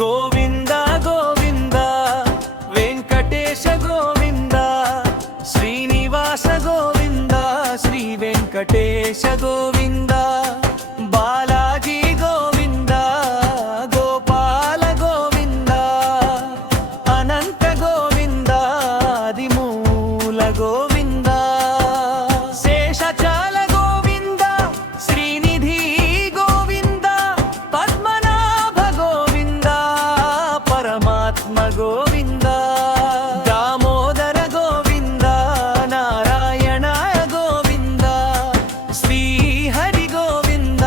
గోవింద గోవింద వెంకటేశ గోవింద శ్రీనివాస గోవింద శ్రీ వెంకటేశ గోవింద బాలాజీ గోవింద గోపాల గోవింద అనంత గోవింద ఆదిమూల గోవింద శేషాచల గోవింద శ్రీనిధి గోవింద పద్మనాభ గోవింద పరమాత్మ గోవింద దామోదర గోవింద నారాయణాయ గోవింద శ్రీహరి గోవింద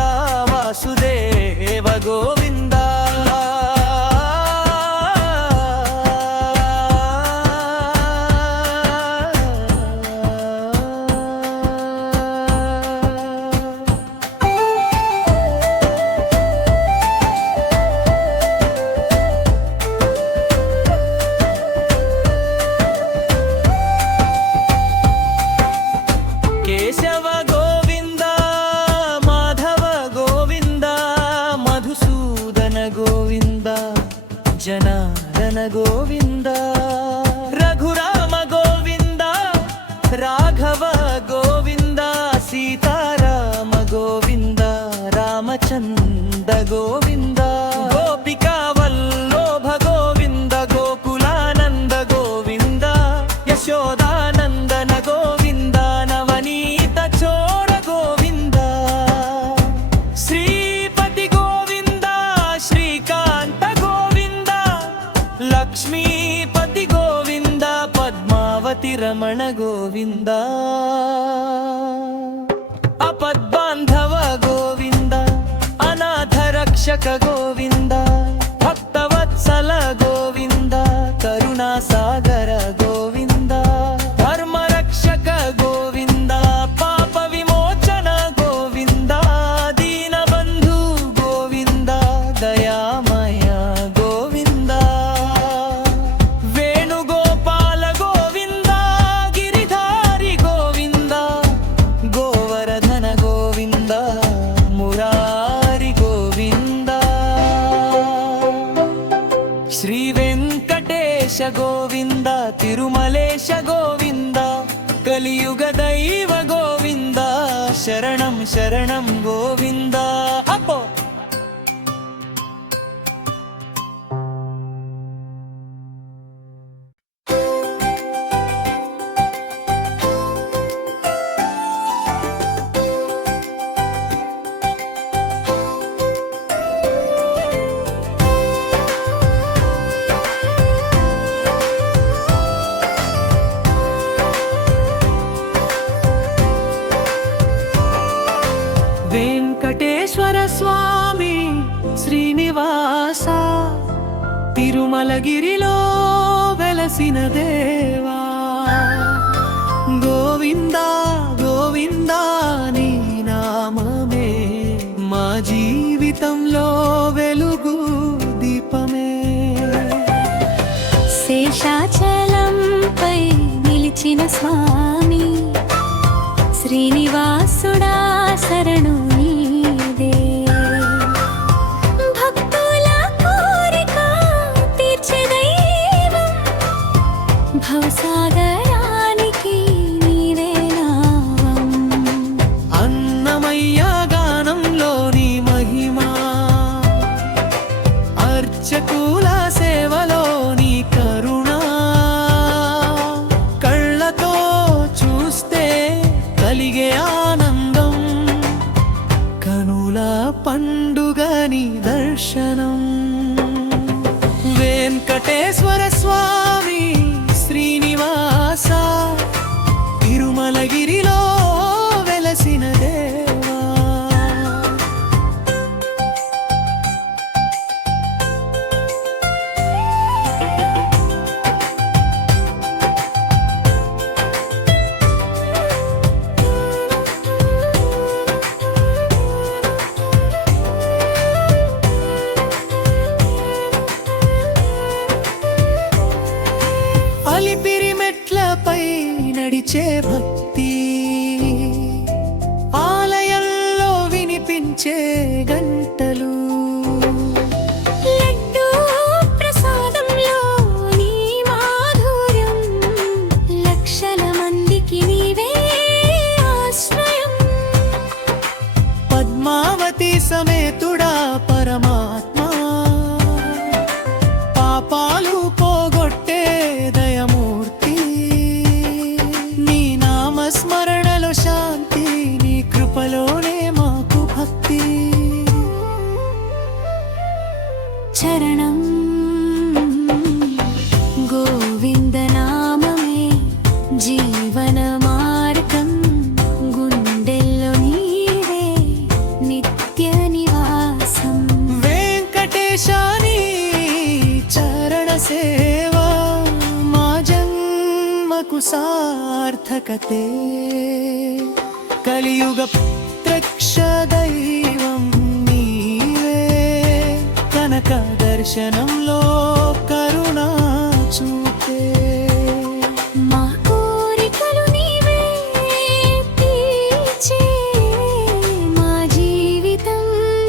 వాసుదేవ గోవింద కేశవ గోవింద మాధవ గోవింద మధుసూదన గోవింద జనార్దన గోవింద రఘురామ గోవింద రాఘవ గోవింద సీతారామ గోవింద రామచంద్ర గోవింద గోపికా వల్లభ గోవింద గోకులానంద గోవింద యశోదానందన గోవింద నవనీత చోర గోవింద శ్రీపతి గోవింద శ్రీకాంత గోవింద లక్ష్మీపతి గోవింద పద్మావతి రమణ గోవింద అపద్బాంధవ గోవింద అనాథ రక్షక గోవింద భక్తవత్సల గోవింద కరుణాసాగర గోవింద ధర్మరక్షక గోవింద పాప విమోచన గోవింద దీనబంధు గోవింద దయామయ గోవింద వేణుగోపాల గోవింద గిరిధారి గోవింద గోవర్ధన గోవింద మురారి గోవింద శ్రీ వెంకటేశ గోవింద తిరుమలేశ గోవింద కలియుగ దైవ గోవింద శరణం శరణం గోవింద అప్పో వెంకటేశ్వర స్వామి శ్రీనివాస తిరుమలగిరిలో వెలసిన దేవా గోవింద గోవింద నీ నామమే మా జీవితంలో వెలుగు దీపమే శేషాచలంపై నిలిచిన స్వామి శ్రీనివాసుడా శరణు నీదే భక్తుల కోరిక తీర్చే దైవం భవసాగరానికి నీవే నావం అన్నమయ్య గానంలోని మహిమా అర్చకుల సేవలోని కరుణ కళ్ళతో చూస్తే కలిగే ఆనందం కనుల పండుగ నీ దర్శనం వెంకటేశ్వర స్వామి శ్రీనివాస తిరుమలగిరిలో వెలసిన దేవా అలిపిరి మెట్లపై నడిచే భక్తి సార్థకతే కలియుగ ప్రత్యక్ష దైవం నీవే కనక దర్శనంలో కరుణా చూపే మా కోరికలు నీవే తీర్చే మా జీవితం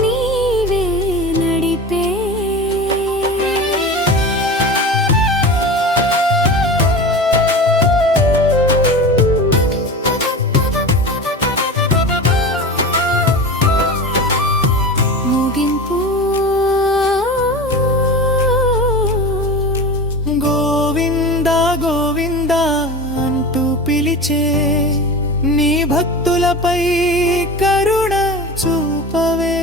నీవే నడిపే ముగింపు గోవింద గోవింద అంటూ పిలిచే నీ భక్తులపై కరుణ చూపవే